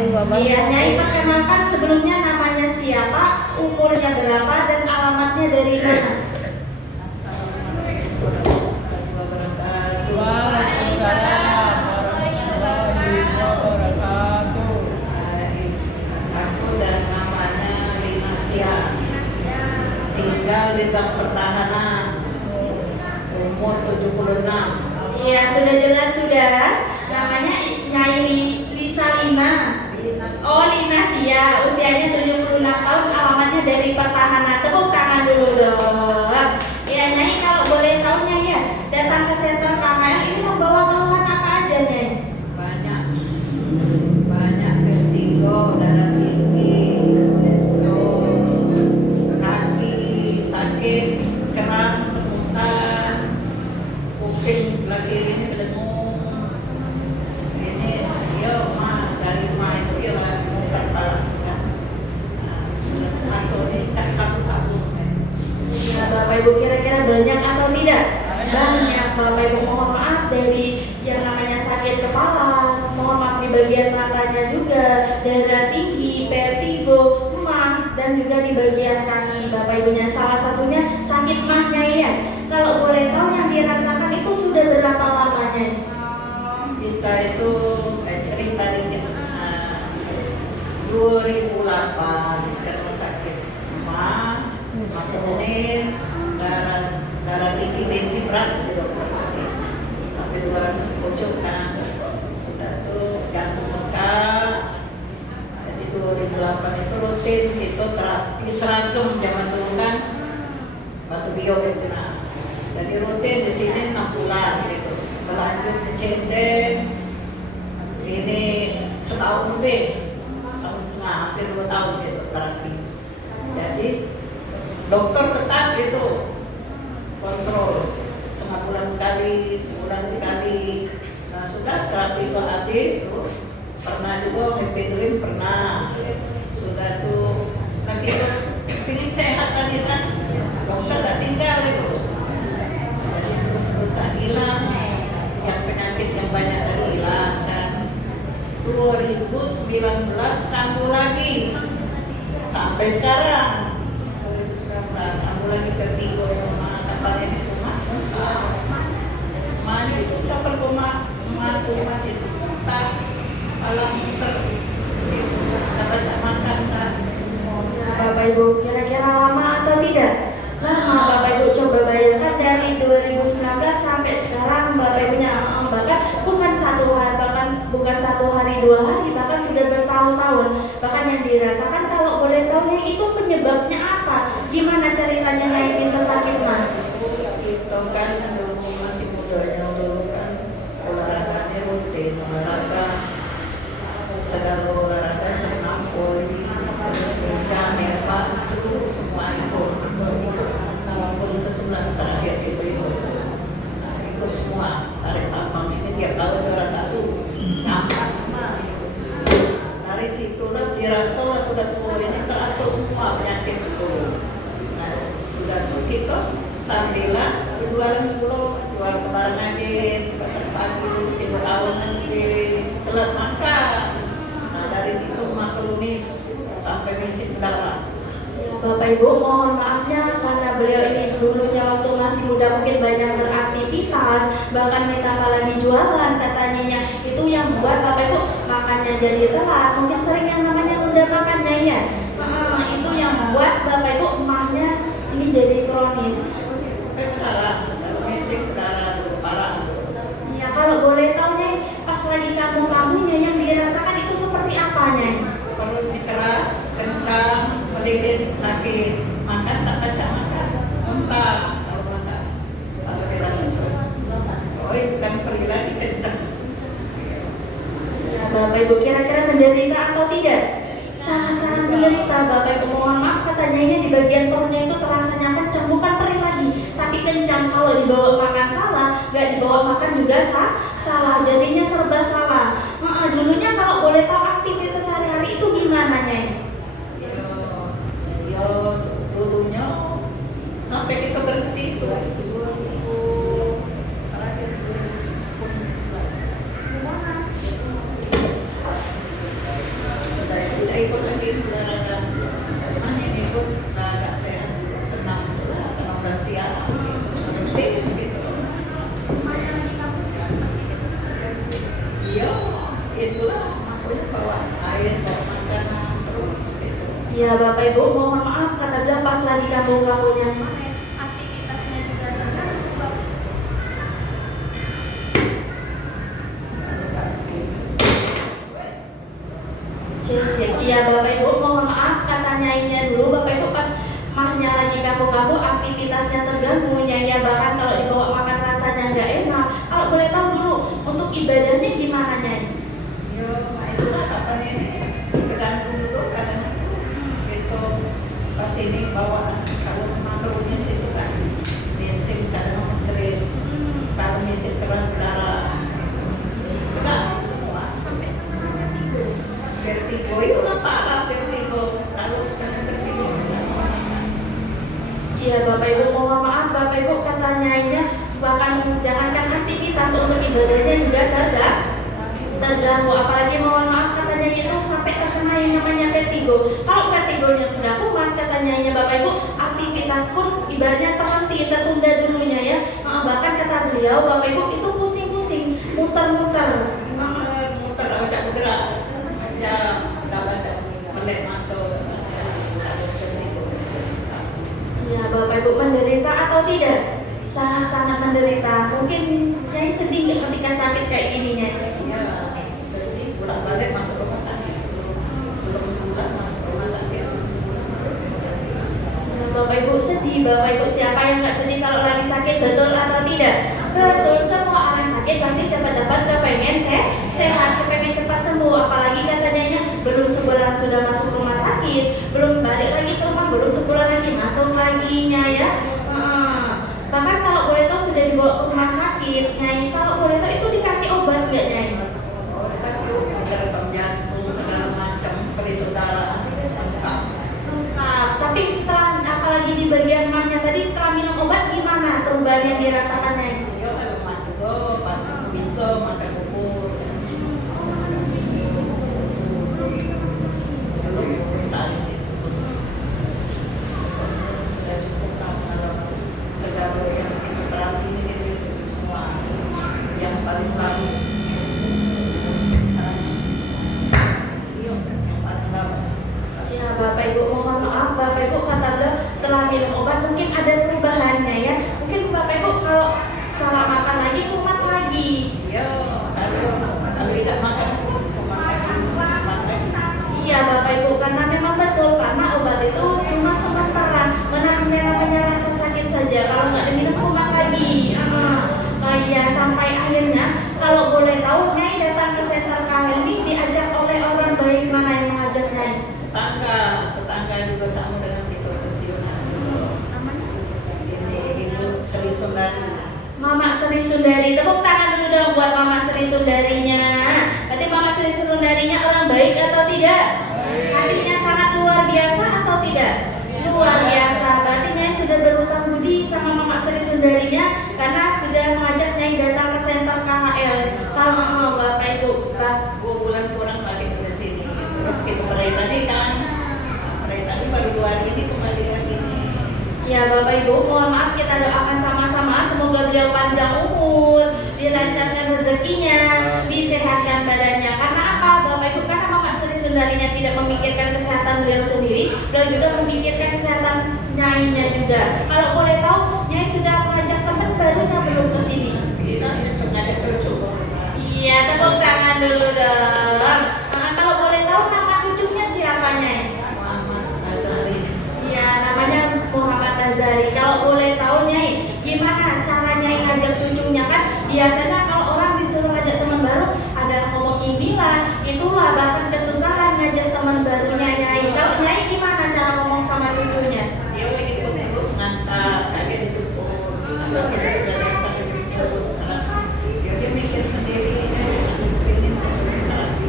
Iya, Nyai perkenalkan sebelumnya namanya siapa, umurnya berapa, dan alamatnya dari mana? Aku dan namanya Lina Sia, tinggal di Gang Pertahanan, umur 76. Iya, sudah jelas sudah. Namanya Nyai Lisa Lina. Oh, Lina Sia, usianya 76 tahun, alamatnya dari Pertahanan. Tepuk tangan dulu dong. Ya, Nyai kalau boleh tahu Nyai ya, datang ke center KML ini membawa keluhan apa aja Nyai? Banyak vertigo, darah tinggi, stroke, kaki sakit, kram, semutan, kuping belah kiri ini kedengung. Ini dia dari itu dia muter kepala kan. Sudah atau ini cakap kabur. Ya, Bapak Ibu kira-kira banyak atau tidak? Banyak. Bapak Ibu mohon maaf dari yang namanya sakit kepala, mohon maaf di bagian matanya juga, darah tinggi, vertigo, emah, dan juga di bagian kaki. Bapak Ibunya salah satunya sakit emahnya ya. Kalau boleh tahu yang dirasakan itu sudah berapa lamanya? Kita itu cerita dikit. 2008 kena sakit emah, kronis, darah tinggi, tensi berat di dokter tadi sampai 200 pojok kan. Sudah tuh jantung bengkak. Jadi 2008 itu rutin itu terapi seragam zaman dulu kan, batu bio itu nah. Jadi rutin di sini 6 bulan gitu. Berlanjut ke Cendem ini setahun lebih, setahun setengah, hampir 2 tahun itu terapi. Jadi dokter tetap itu kontrol setengah bulan sekali, sebulan sekali. Nah sudah terapi itu habis, pernah juga mepedrin pernah. Sudah tuh lagi tuh pingin sehat tadi kan, dokter tak tinggal itu. Jadi terus-terusan hilang, yang penyakit yang banyak tadi hilang kan. 2019 kambuh lagi sampai sekarang. 2019 kambuh lagi vertigo, kapal ini kumat, mana itu kapal kumat itu tak malam muter itu tak baca makan tak. Nah, Bapak Ibu kira-kira lama atau tidak? Lama. Bapak Ibu coba bayangkan dari 2019 sampai sekarang Bapak Ibunya bahkan bukan satu hari, bahkan bukan 1 hari 2 hari, bahkan sudah bertahun-tahun. Bahkan yang dirasakan kalau boleh tahu nih itu penyebabnya apa? Gimana ceritanya Nyai bisa sakit mah? Itu kan dulu masih mudanya dulu kan olahraganya rutin, olahraga segala olahraga senam, poli, terus meja, nerpa, seluruh semua ikut, betul ikut. Walaupun ke 11 terakhir itu ikut. Nah, ikut semua. Tarik tambang ini tiap tahun juara 1. Ngangkat. Dari situlah dirasa sudah tua ini terasa semua penyakit itu. Nah, sudah tuh kita sambilan jualan pulau, jual kebaran aja, pasar pagi, 3 tahun nanti telat makan. Nah dari situ makronis sampai misi darah. Ya, Bapak Ibu mohon maafnya karena beliau ini dulunya waktu masih muda mungkin banyak beraktivitas, bahkan ditambah lagi jualan katanya itu yang membuat Bapak Ibu makannya jadi telat, mungkin sering yang namanya udah makannya ya. Itu yang membuat Bapak Ibu emahnya ini jadi kronis. Darah, kalau misi darah dulu parah. Ya kalau boleh tahu nih pas lagi kamu-kamunya yang dirasakan itu seperti apanya? Perut keras, kencang, melilin, sakit, makan tak baca makan, muntah kalau makan, kalau dirasa oh bukan perih lagi kencang. Ya, Bapak Ibu kira-kira menderita atau tidak? Sangat-sangat menderita. Bapak Ibu mohon maaf katanya ini di bagian perutnya itu terasanya kencang, bukan perih lagi, tapi kencang. Kalau dibawa makan salah, nggak dibawa makan juga salah. Jadinya serba salah. Dulunya kalau boleh tahu aktivitas sehari-hari itu gimana Nyai? Yo dulunya sampai kita berhenti itu 2000 terakhir 2011. Bapak Ibu mohon maaf kata bilang pas lagi kamu-kamunya panen aktivitasnya juga terganggu. Cek, iya Bapak Ibu mohon maaf katanya ini dulu Bapak Ibu pas mahnya lagi kamu-kamu aktivitasnya terganggu ya, bahkan kalau dibawa makan rasanya nggak enak. Kalau boleh tahu dulu untuk ibadahnya gimana Nyai? Yo, itulah kapan ini tergantung dulu katanya itu pas ini bawaan kalau makaroni situ kan bensin dan mencerit kalau bensin keras darah itu kan semua Sampai vertigo. vertigo itu lah parah vertigo kalau kena vertigo tidak mau makan. Iya Bapak Ibu mohon maaf Bapak Ibu katanya ini bahkan jangankan aktivitas untuk ibadahnya juga terganggu, apalagi mohon maaf katanya itu sampai terkena yang namanya vertigo. Kalau vertigonya sudah kumat katanya ya Bapak Ibu, aktivitas pun ibaratnya terhenti, tertunda dulunya ya. Bahkan kata beliau Bapak Ibu itu pusing-pusing, muter-muter. Muter apa tak bergerak ya nggak baca melek atau baca kalau vertigo. Ya Bapak Ibu menderita atau tidak? Sangat-sangat menderita. Mungkin Nyai sedih nggak ketika sakit kayak gininya? Iya, sedih bolak-balik masuk rumah sakit. Belum sebulan masuk rumah sakit. Bapak Ibu sedih, Bapak Ibu siapa yang nggak sedih kalau lagi sakit, betul atau tidak? Betul, semua orang sakit pasti cepat-cepat kepengen sehat, kepengen cepat sembuh. Apalagi katanya belum sebulan sudah masuk rumah sakit, belum balik lagi ke rumah, belum sebulan lagi masuk laginya ya. Bahkan kalau boleh tahu sudah dibawa ke rumah sakit, Nyai, kalau boleh tahu itu dikasih obat nggak Nyai? Oh, dikasih obat rekam jantung segala macam, perisai darah lengkap. Tapi setelah apalagi di bagian mahnya tadi setelah minum obat gimana perubahan yang dirasakan Nyai? Iya, lemah juga, bisa makan bubur. Belum saat itu. Sudah cukup kalau segala yang kita terapi ini itu semua yang paling baru. Iya, yang paling baru. Ya Bapak Ibu mohon maaf Bapak Ibu kata beliau setelah minum obat mungkin ada perubahannya ya. Mungkin Bapak Ibu kalau salah makan lagi kumat lagi. Iya, kalau tidak makan makan. Iya Bapak Ibu karena memang betul karena obat itu cuma sementara menahan yang namanya rasa sakit saja. Kalau nggak diminum kumat lagi. Oh iya sampai akhirnya kalau boleh tahu Nyai datang ke center KL ini diajak oleh orang baik mana yang mengajak Nyai? Tetangga juga sama dengan itu pensiunan. Ini Ibu Sri Sundari. Mama Sri Sundari, tepuk tangan dulu dong buat Mama Sri Sundarinya. Berarti Mama Sri Sundarinya orang baik atau tidak? Hatinya sangat luar biasa atau tidak? Luar biasa. Berarti Nyai sudah berutang budi sama Mama Sri Sundarinya karena sudah mengajak Nyai datang ke center KHL. Kalau Bapak Ibu, 2 bulan kurang balik ke sini. Terus kita meraih tadi kan. Meraih tadi baru 2 hari ini kembali lagi nih. ya Bapak Ibu mohon maaf kita doakan sama-sama semoga beliau panjang umur, dilancarkan rezekinya, disehatkan badannya. Karena apa Bapak Ibu? Karena Mama Sri Sundarinya tidak memikirkan kesehatan beliau sendiri, beliau juga memikirkan kesehatan Nyainya juga. Kalau boleh tahu Nyai sudah mengajak teman barunya belum ke sini? Kita ya cuma ada cucu. Iya tepuk tangan dulu dong. Kalau boleh tahu nama cucunya siapa Nyai? Muhammad Azhari. Ya namanya Muhammad Azhari. Kalau boleh tahu Nyai, gimana cara Nyai ngajak cucunya kan? Biasanya kalau orang disuruh ngajak teman baru, ada yang ngomong inilah, itulah, bahkan kesusahan ngajak teman barunya Nyai. Kalau Nyai gimana cara ngomong sama cucunya? Dia ikut terus ngantar, tapi didukung. Kalau kita sudah datang didukung, dia mikir sendiri. Ini masuk terapi.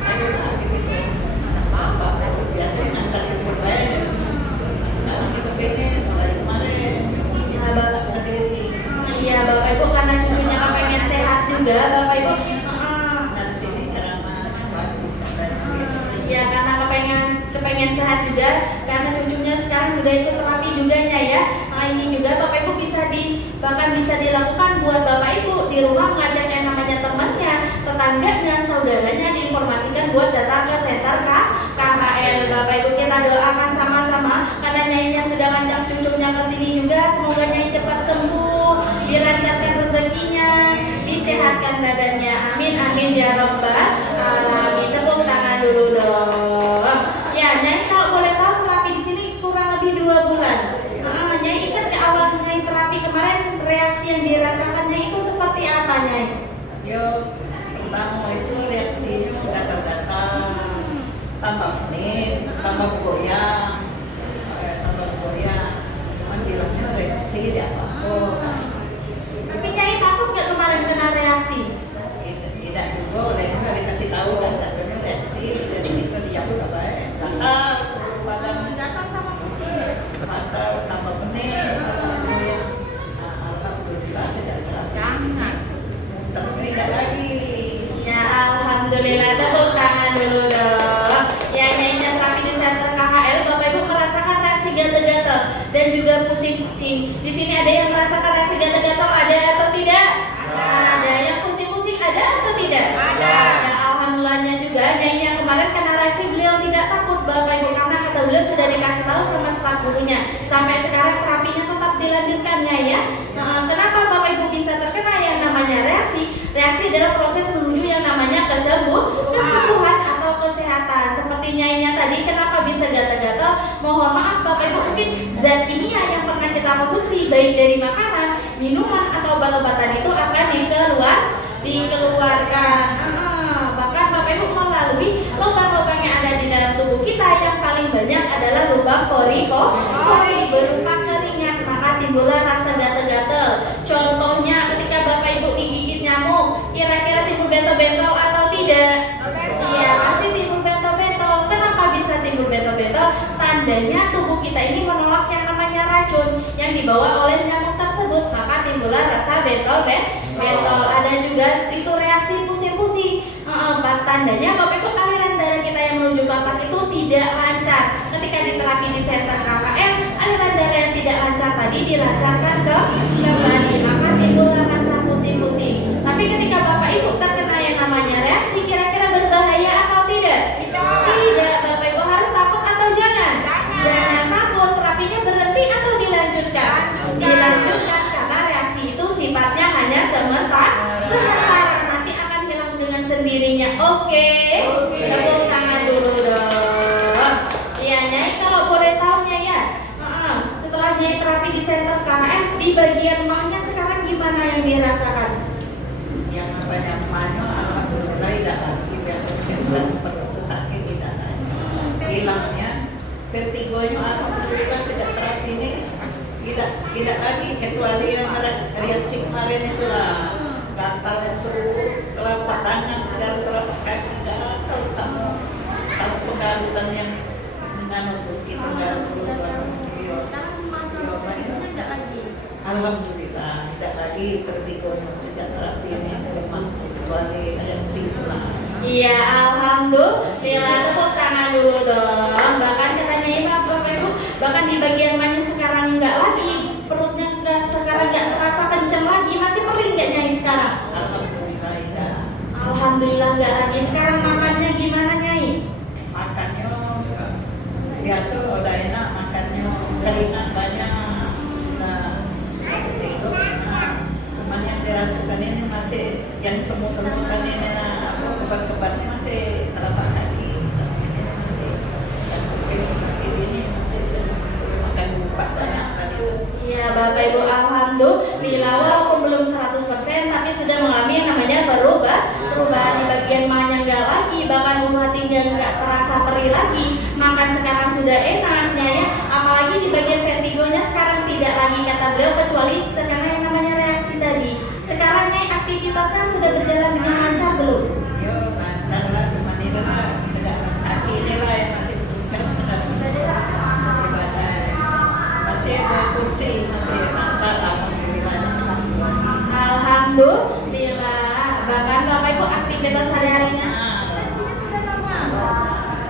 Ayo terapi gitu. Apa? Biasanya ngantar ibu baik. Sekarang kita pengen mulai kemarin. Ya Bapak Sendiri. Iya Bapak Ibu karena cucunya kepengen sehat juga Bapak Ibu. Nah di sini ceramah bagus katanya. Ya karena kepengen sehat juga karena cucunya sekarang sudah ikut terapi juga ya. Nah ini juga Bapak Ibu bahkan bisa dilakukan buat Bapak Ibu di rumah mengajak yang namanya temannya, tetangganya, saudaranya diinformasikan buat datang ke center KHL. Bapak Ibu kita doakan dilancarkan rezekinya, disehatkan badannya. Amin amin ya robbal alamin. Tepuk tangan dulu dong. Ya, Nyai kalau boleh tahu terapi di sini kurang lebih 2 bulan. Nyai ingat ke awal Nyai terapi kemarin reaksi yang dirasakannya itu seperti apa, Nyai? Yo, pertama itu reaksinya gatal-gatal, tambah menit, tambah goyang, cuman bilangnya reaksi tidak apa-apa. Tapi Nyai takut nggak kemarin kena reaksi? Tidak juga, olehnya dikasih tahu kan katanya reaksi, jadi itu dia udah baik, gatal seluruh badan, Datang sama pusing. mata tambah menit, tambah goyang. Nah, alhamdulillah sejak terapi di sini, muter tidak lagi. Ya alhamdulillah, tepuk tangan dulu dong. Ya, Nyai terapi di center KHL, Bapak Ibu merasakan reaksi gatal-gatal dan juga pusing-pusing. Di sini ada yang merasakan reaksi gatal-gatal, ada atau tidak? Ada. Yang pusing-pusing ada atau tidak? Ada. Alhamdulillahnya juga, Nyai yang kemarin kena reaksi beliau tidak takut Bapak Ibu karena kata beliau sudah dikasih tahu sama staf gurunya. Sampai sekarang terapinya tetap dilanjutkan, Nyai ya. Kenapa Bapak Ibu bisa terkena yang namanya reaksi? Reaksi adalah proses menuju yang namanya kesembuhan atau kesehatan. Seperti Nyainya tadi, kenapa bisa gatal-gatal? Mohon maaf Bapak Ibu, mungkin zat kimia yang pernah kita konsumsi baik dari makanan, minuman atau obat-obatan itu akan dikeluarkan. Bahkan Bapak Ibu melalui lubang-lubang yang ada di dalam tubuh kita yang paling banyak adalah lubang pori berupa keringat, maka timbullah rasa gatal-gatal. Contohnya ketika Bapak Ibu digigit nyamuk, kira-kira timbul bentol-bentol atau tidak? Iya, pasti timbul bentol-bentol. Kenapa bisa timbul bentol-bentol? Tandanya tubuh kita ini menolak yang namanya racun yang dibawa oleh nyamuk tersebut, maka timbullah rasa bentol-bentol. Ada juga itu reaksi pusing-pusing. Tandanya Bapak Ibu aliran darah kita yang menuju ke otak itu tidak lancar. Ketika diterapi di center KKM, aliran darah yang tidak lancar tadi dilancarkan kembali, maka timbullah rasa pusing-pusing. Tapi ketika Bapak Ibu terkena yang namanya reaksi, kira-kira berbahaya atau tidak? Tidak. Bapak Ibu harus takut atau jangan? Jangan takut. Terapinya berhenti atau dilanjutkan? Dilanjutkan karena reaksi itu sifatnya hanya sementara. Nanti akan hilang dengan sendirinya. Oke. Tepuk tangan dulu dong. Iya, Nyai kalau boleh tahu Nyai ya. Setelah Nyai terapi di center KHM, di bagian mahnya sekarang gimana yang dirasakan? Yang namanya mano alhamdulillah tidak lagi, biasanya perut sakit tidak lagi. Hilangnya vertigonya alhamdulillah sejak terapi ini tidak lagi, kecuali yang reaksi kemarin itulah gatal seluruh telapak tangan, segala telapak kaki gatal sama penggarutan yang menganut terus kita garut alhamdulillah tidak lagi vertigonya sejak terapi ini memang kecuali reaksi itulah. Iya, alhamdulillah, tepuk tangan dulu dong. Bahkan katanya Bapak Ibu, bahkan di bagian mana sekarang nggak lagi, perutnya sekarang nggak terasa kenceng lagi, masih perih nggak Nyai sekarang? Alhamdulillah ya. Alhamdulillah nggak lagi. Sekarang makannya gimana Nyai? Makannya biasa udah enak, makannya keringat banyak, sudah tidur. Cuman yang dirasakan ini masih yang semut-semutan ini pas kebarnya masih telapak kaki, ini masih ini masih makan lupa banyak tadi. Iya Bapak Ibu, alhamdulillah walaupun belum 100% tapi sudah mengalami yang namanya perubahan di bagian mahnya nggak lagi, bahkan bulu hatinya nggak terasa perih lagi, makan sekarang sudah enaknya ya, apalagi di bagian vertigonya sekarang tidak lagi kata beliau kecuali terkena yang namanya reaksi tadi. Sekarang nih aktivitasnya sudah berjalan dengan lancar belum? Yo lancar lah, cuman ini lah tegangan kaki ini lah yang masih ibadah, masih berkursi, masih lancar alhamdulillah. Alhamdulillah, bahkan Bapak Ibu aktivitas sehari-harinya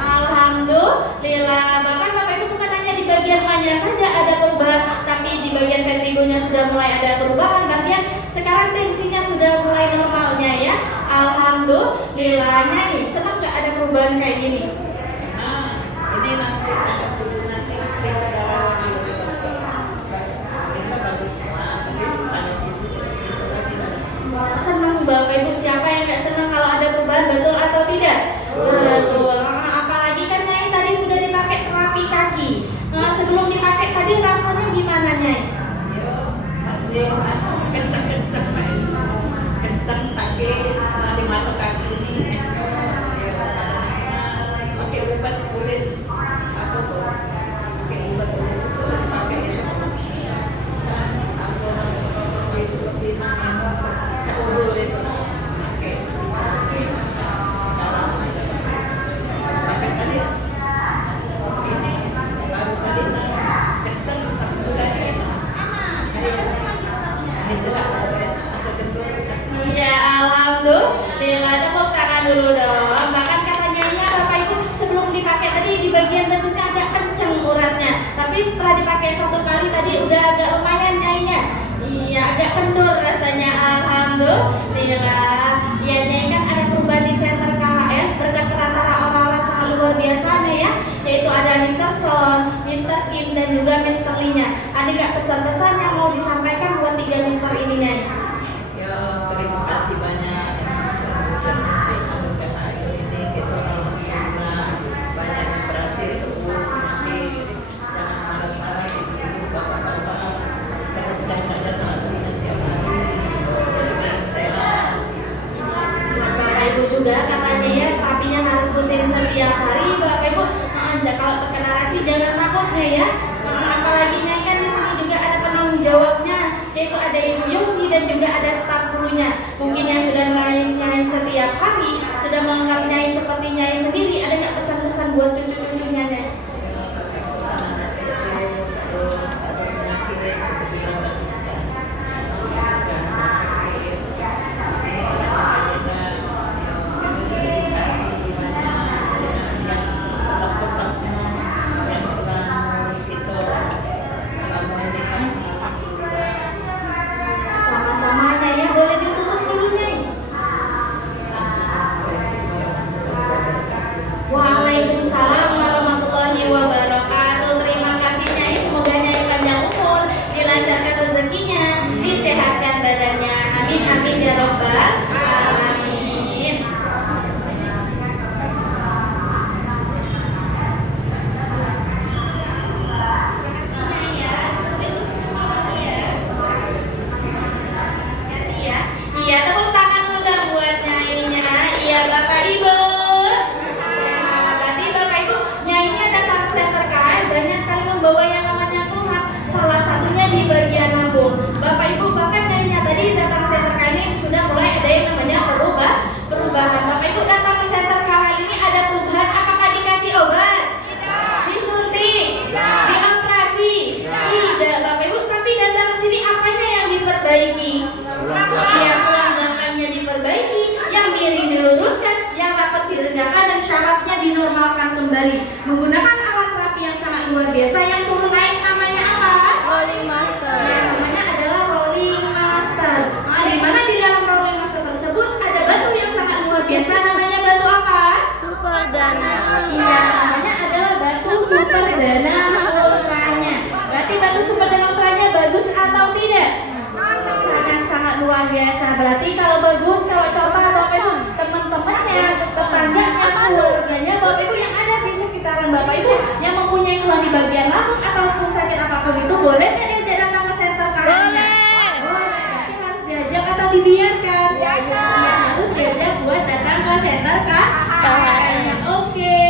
alhamdulillah, bahkan Bapak Ibu bukan hanya di bagian mahnya saja ada perubahan, tapi di bagian vertigonya sudah mulai ada perubahan, bagian sekarang tensinya sudah mulai normalnya ya. Alhamdulillahnya nih, senang nggak ada perubahan kayak gini? Ini nanti nanti saudara lagi alhamdulillah bagus semua, tapi tanya dulu senang Bapak Ibu. Siapa yang nggak senang kalau ada perubahan, betul atau tidak? Betul. Apalagi kan Nyai tadi sudah dipakai terapi kaki. Sebelum dipakai tadi rasanya gimana Nyai? Ya, masih kencang-kencang, kencang sakit karena di mata kaki ini. Ya, karena pakai obat tulis apa tuh? Pakai obat tulis itu pakai itu. Aku itu lebih namanya cabul itu pakai. Sekarang pakai tadi ini baru tadi kencang tapi sudah enak. Hari itu nggak ada rasa kendor. Ya alhamdulillah, tepuk tangan dulu dong. Bahkan kata Nyainya Bapak Ibu sebelum dipakai tadi di bagian betisnya agak kenceng uratnya, tapi setelah dipakai satu kali tadi udah agak lumayan Nyainya. Iya agak kendor rasanya, alhamdulillah. Iya Nyai kan ada perubahan di center KHR berkat perantara orang-orang sangat luar biasanya ya, yaitu ada Mr. Son, Mr. Kim dan juga Mr. Lee-nya. Ada nggak pesan-pesan yang mau disampaikan buat 3 Mr. ini Nyai? Ya, terima kasih banyak Mister karena ini kita alhamdulillah banyak yang berhasil sembuh penyakit. Jangan malas-malas ibu-ibu, bapak-bapak, teruskan saja terapinya tiap hari supaya sehat. Bapak Ibu juga katanya ya terapinya harus rutin setiap hari Bapak Ibu. Kalau terkena reaksi jangan takutnya ya. Apalagi Nyai kan di sini juga ada penanggung jawabnya, yaitu ada Ibu Yosi dan juga ada staf gurunya. Mungkin yang sudah melayani Nyai setiap hari, sudah menganggap Nyai seperti Nyai sendiri. Ada nggak pesan-pesan buat cucu-cucunya Nyai? Sama-sama Nyai ya, boleh ditutup dulu Nyai. Waalaikumsalam warahmatullahi wabarakatuh. Terima kasih Nyai, semoga Nyai panjang umur, dilancarkan rezekinya, disehatkan badannya. Amin amin ya robbal alamin. Iya, tepuk tangan dulu dong buat Nyainya. Iya Bapak Ibu. Berarti Bapak Ibu, Nyainya datang center KM banyak sekali membawa yang namanya keluhan. Salah satunya di bagian lambung. Bapak Ibu bahkan Nyainya tadi datang center KM ini sudah mulai ada yang namanya perubahan. Bapak Ibu datang ke center KM ini ada perubahan. Apakah dikasih obat? Disuntik? Dioperasi? Tidak Bapak Ibu. Tapi datang ke sini apanya yang diperbaiki? Iya, tulang belakangnya diperbaiki, yang miring diluruskan, yang rapat diregangkan dan syarafnya dinormalkan kembali menggunakan alat terapi yang sangat luar biasa. Yang turun naik namanya apa? Rolling Master. Ya, namanya adalah Rolling Master. Di mana di dalam Rolling Master tersebut ada batu yang sangat luar biasa. Namanya batu apa? Super Dana. Iya, namanya adalah batu Super Dana Ultranya. Berarti batu Super Dana Ultranya bagus atau tidak? Sangat-sangat luar biasa. Berarti kalau bagus, kalau contoh Bapak Ibu, teman-temannya, tetangganya, keluarganya Bapak Ibu yang ada di sekitaran Bapak Ibu yang mempunyai keluhan di bagian lambung ataupun sakit apapun itu, boleh nggak dia datang ke center KM-nya? Boleh. Berarti harus diajak atau dibiarkan? Iya, harus diajak buat datang ke center KM-nya. Oke.